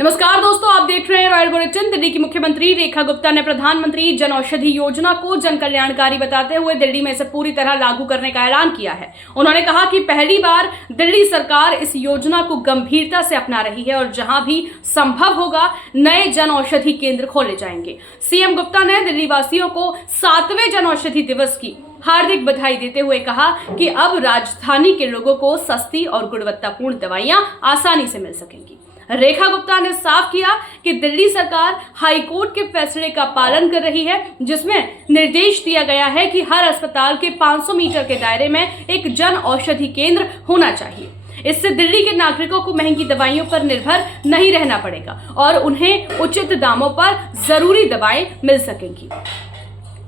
नमस्कार दोस्तों, आप देख रहे हैं रॉयल बुलेटिन। दिल्ली की मुख्यमंत्री रेखा गुप्ता ने प्रधानमंत्री जन औषधि योजना को जन कल्याणकारी बताते हुए दिल्ली में इसे पूरी तरह लागू करने का ऐलान किया है। उन्होंने कहा कि पहली बार दिल्ली सरकार इस योजना को गंभीरता से अपना रही है और जहां भी संभव होगा नए जन औषधि केंद्र खोले जाएंगे। सीएम गुप्ता ने दिल्ली वासियों को 7वें जन औषधि दिवस की हार्दिक बधाई देते हुए कहा कि अब राजधानी के लोगों को सस्ती और गुणवत्तापूर्ण दवाइयां आसानी से मिल सकेंगी। रेखा गुप्ता ने साफ किया कि दिल्ली सरकार हाई कोर्ट के फैसले का पालन कर रही है, जिसमें निर्देश दिया गया है कि हर अस्पताल के 500 मीटर के दायरे में एक जन औषधि केंद्र होना चाहिए। इससे दिल्ली के नागरिकों को महंगी दवाइयों पर निर्भर नहीं रहना पड़ेगा और उन्हें उचित दामों पर जरूरी दवाएं मिल सकेंगी।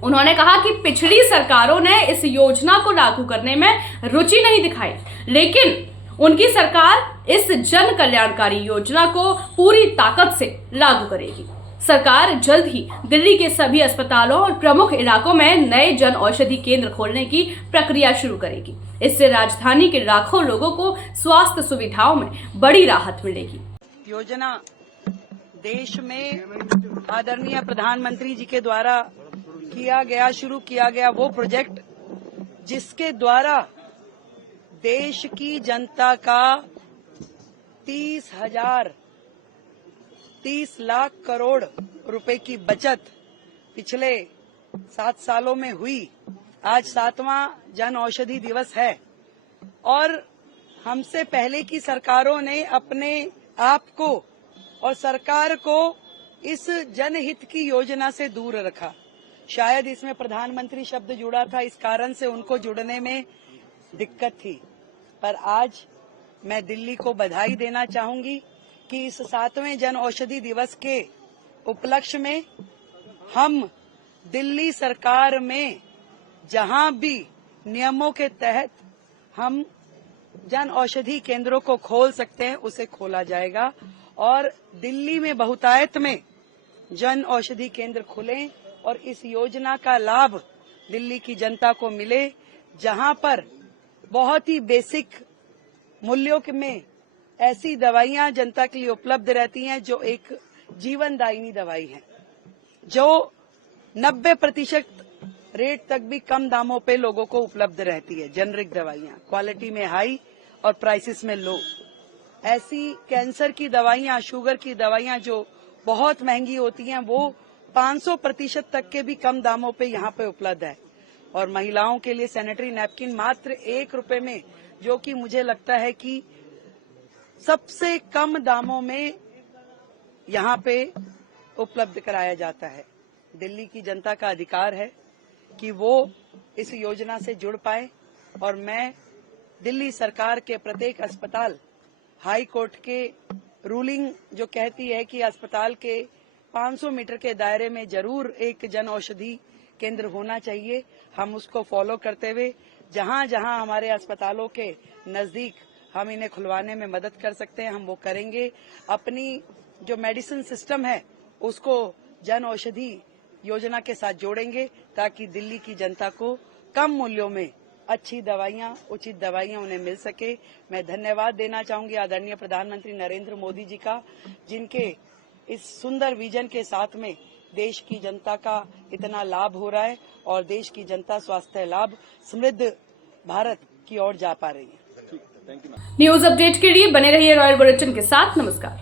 उन्होंने कहा कि पिछली सरकारों ने इस योजना को लागू करने में रुचि नहीं दिखाई, लेकिन उनकी सरकार इस जन कल्याणकारी योजना को पूरी ताकत से लागू करेगी। सरकार जल्द ही दिल्ली के सभी अस्पतालों और प्रमुख इलाकों में नए जन औषधि केंद्र खोलने की प्रक्रिया शुरू करेगी। इससे राजधानी के लाखों लोगों को स्वास्थ्य सुविधाओं में बड़ी राहत मिलेगी। योजना देश में आदरणीय प्रधानमंत्री जी के द्वारा शुरू किया गया वो प्रोजेक्ट जिसके द्वारा देश की जनता का 30 लाख करोड़ रुपए की बचत पिछले 7 सालों में हुई। आज 7वां जन औषधि दिवस है और हमसे पहले की सरकारों ने अपने आप को और सरकार को इस जनहित की योजना से दूर रखा। शायद इसमें प्रधानमंत्री शब्द जुड़ा था, इस कारण से उनको जुड़ने में दिक्कत थी। पर आज मैं दिल्ली को बधाई देना चाहूंगी कि इस 7वें जन औषधि दिवस के उपलक्ष्य में हम दिल्ली सरकार में जहां भी नियमों के तहत हम जन औषधि केंद्रों को खोल सकते हैं उसे खोला जाएगा और दिल्ली में बहुतायत में जन औषधि केंद्र खुलें और इस योजना का लाभ दिल्ली की जनता को मिले, जहां पर बहुत ही बेसिक मूल्यों में ऐसी दवाइयां जनता के लिए उपलब्ध रहती हैं जो एक जीवनदायिनी दवाई है, जो 90% रेट तक भी कम दामों पे लोगों को उपलब्ध रहती है। जेनरिक दवाइयां क्वालिटी में हाई और प्राइसेस में लो। ऐसी कैंसर की दवाइयां, शुगर की दवाइयां जो बहुत महंगी होती हैं, वो 500% तक के भी कम दामों पे यहाँ पे उपलब्ध है। और महिलाओं के लिए सैनिटरी नैपकिन मात्र 1 रुपए में, जो कि मुझे लगता है कि सबसे कम दामों में यहाँ पे उपलब्ध कराया जाता है। दिल्ली की जनता का अधिकार है कि वो इस योजना से जुड़ पाए और मैं दिल्ली सरकार के प्रत्येक अस्पताल, हाई कोर्ट के रूलिंग जो कहती है कि अस्पताल के 500 मीटर के दायरे में जरूर एक जन औषधि केंद्र होना चाहिए, हम उसको फॉलो करते हुए जहां जहां हमारे अस्पतालों के नजदीक हम इन्हें खुलवाने में मदद कर सकते हैं हम वो करेंगे। अपनी जो मेडिसिन सिस्टम है उसको जन औषधि योजना के साथ जोड़ेंगे ताकि दिल्ली की जनता को कम मूल्यों में अच्छी दवाइयां, उचित दवाइयां उन्हें मिल सके। मैं धन्यवाद देना चाहूंगी आदरणीय प्रधानमंत्री नरेंद्र मोदी जी का, जिनके इस सुंदर विजन के साथ में देश की जनता का इतना लाभ हो रहा है और देश की जनता स्वास्थ्य लाभ समृद्ध भारत की ओर जा पा रही है। न्यूज अपडेट के लिए बने रहिए रॉयल बुलेटिन के साथ। नमस्कार।